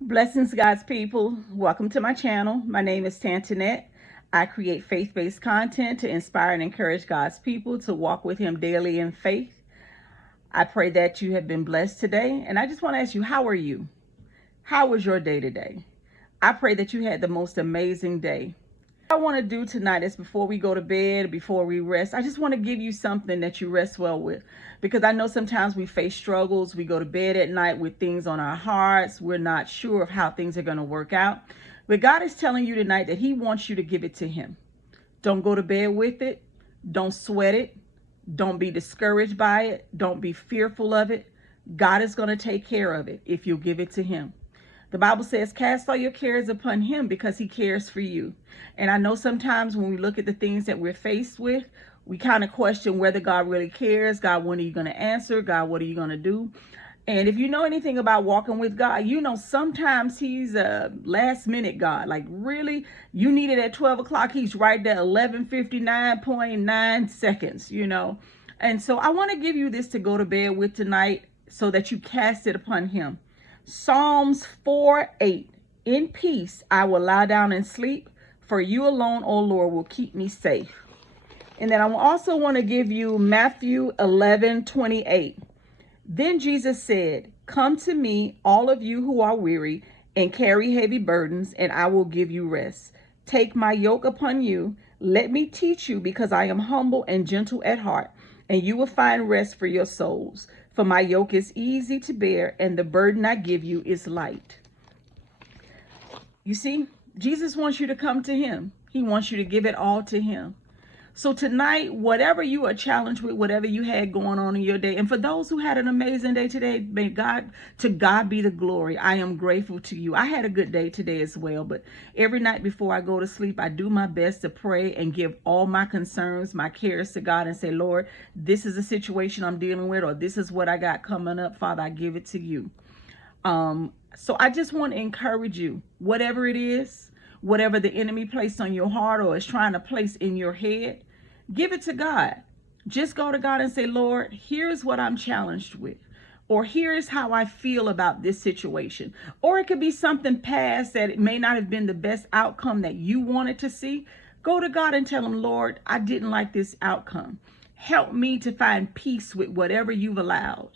Blessings, God's people. Welcome to my channel. My name is Tantanette. I create faith-based content to inspire and encourage God's people to walk with Him daily in faith. I pray that you have been blessed today. And I just want to ask you, how are you? How was your day today? I pray that you had the most amazing day. What I want to do tonight is before we go to bed, before we rest, I just want to give you something that you rest well with. Because I know sometimes we face struggles. We go to bed at night with things on our hearts. We're not sure of how things are going to work out. But God is telling you tonight that He wants you to give it to Him. Don't go to bed with it. Don't sweat it. Don't be discouraged by it. Don't be fearful of it. God is going to take care of it if you give it to Him. The Bible says, cast all your cares upon Him because He cares for you. And I know sometimes when we look at the things that we're faced with, we kind of question whether God really cares. God, when are you going to answer? God, what are you going to do? And if you know anything about walking with God, you know sometimes He's a last minute God. Like really, you need it at 12 o'clock. He's right there, 11:59.9 seconds, And so I want to give you this to go to bed with tonight so that you cast it upon Him. Psalms 4:8. In peace I will lie down and sleep, for you alone, O Lord, will keep me safe. And then I also want to give you Matthew 11:28. Then Jesus said, come to me, all of you who are weary and carry heavy burdens, and I will give you rest. Take my yoke upon you. Let me teach you, because I am humble and gentle at heart, and you will find rest for your souls. For my yoke is easy to bear, and the burden I give you is light. You see, Jesus wants you to come to Him. He wants you to give it all to Him. So tonight, whatever you are challenged with, whatever you had going on in your day, and for those who had an amazing day today, may God be the glory. I am grateful to you. I had a good day today as well, but every night before I go to sleep, I do my best to pray and give all my concerns, my cares to God and say, Lord, this is a situation I'm dealing with, or this is what I got coming up. Father, I give it to you. So I just want to encourage you, whatever it is, whatever the enemy placed on your heart or is trying to place in your head, give it to God. Just go to God and say, Lord, here's what I'm challenged with. Or here's how I feel about this situation. Or it could be something past that it may not have been the best outcome that you wanted to see. Go to God and tell Him, Lord, I didn't like this outcome. Help me to find peace with whatever you've allowed.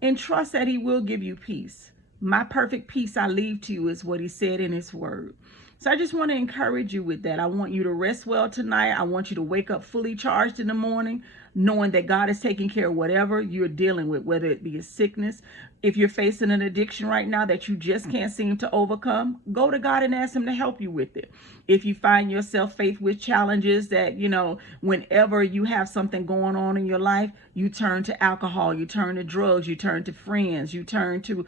And trust that He will give you peace. My perfect peace I leave to you is what He said in His word. So I just want to encourage you with that. I want you to rest well tonight. I want you to wake up fully charged in the morning, knowing that God is taking care of whatever you're dealing with, whether it be a sickness. If you're facing an addiction right now that you just can't seem to overcome, go to God and ask Him to help you with it. If you find yourself faced with challenges that, whenever you have something going on in your life, you turn to alcohol, you turn to drugs, you turn to friends, you turn to,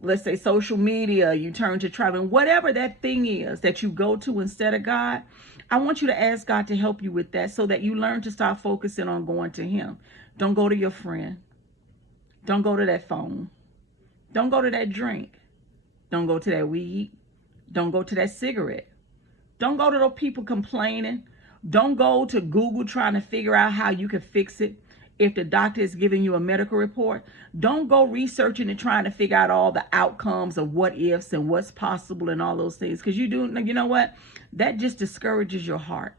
let's say, social media, you turn to traveling, whatever that thing is that you go to instead of God, I want you to ask God to help you with that so that you learn to start focusing on going to Him. Don't go to your friend. Don't go to that phone. Don't go to that drink. Don't go to that weed. Don't go to that cigarette. Don't go to those people complaining. Don't go to Google trying to figure out how you can fix it. If the doctor is giving you a medical report, don't go researching and trying to figure out all the outcomes of what ifs and what's possible and all those things. Because you know what? That just discourages your heart.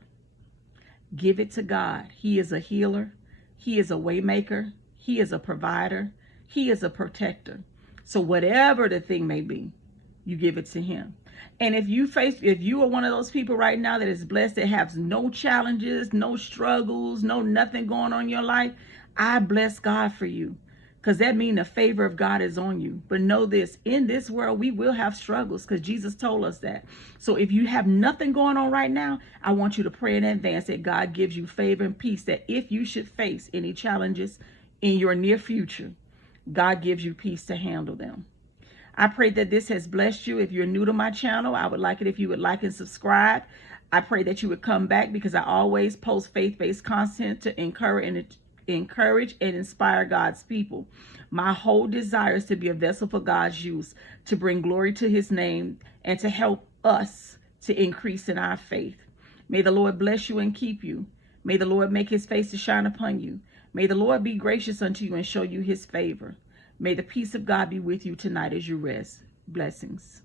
Give it to God. He is a healer. He is a way maker. He is a provider. He is a protector. So whatever the thing may be, you give it to Him. And if you are one of those people right now that is blessed, that has no challenges, no struggles, no nothing going on in your life, I bless God for you, because that means the favor of God is on you. But know this, in this world, we will have struggles, because Jesus told us that. So if you have nothing going on right now, I want you to pray in advance that God gives you favor and peace, that if you should face any challenges in your near future, God gives you peace to handle them. I pray that this has blessed you. If you're new to my channel, I would like it if you would like and subscribe. I pray that you would come back, because I always post faith-based content to encourage and inspire God's people. My whole desire is to be a vessel for God's use, to bring glory to His name, and to help us to increase in our faith. May the Lord bless you and keep you. May the Lord make His face to shine upon you. May the Lord be gracious unto you and show you His favor. May the peace of God be with you tonight as you rest. Blessings.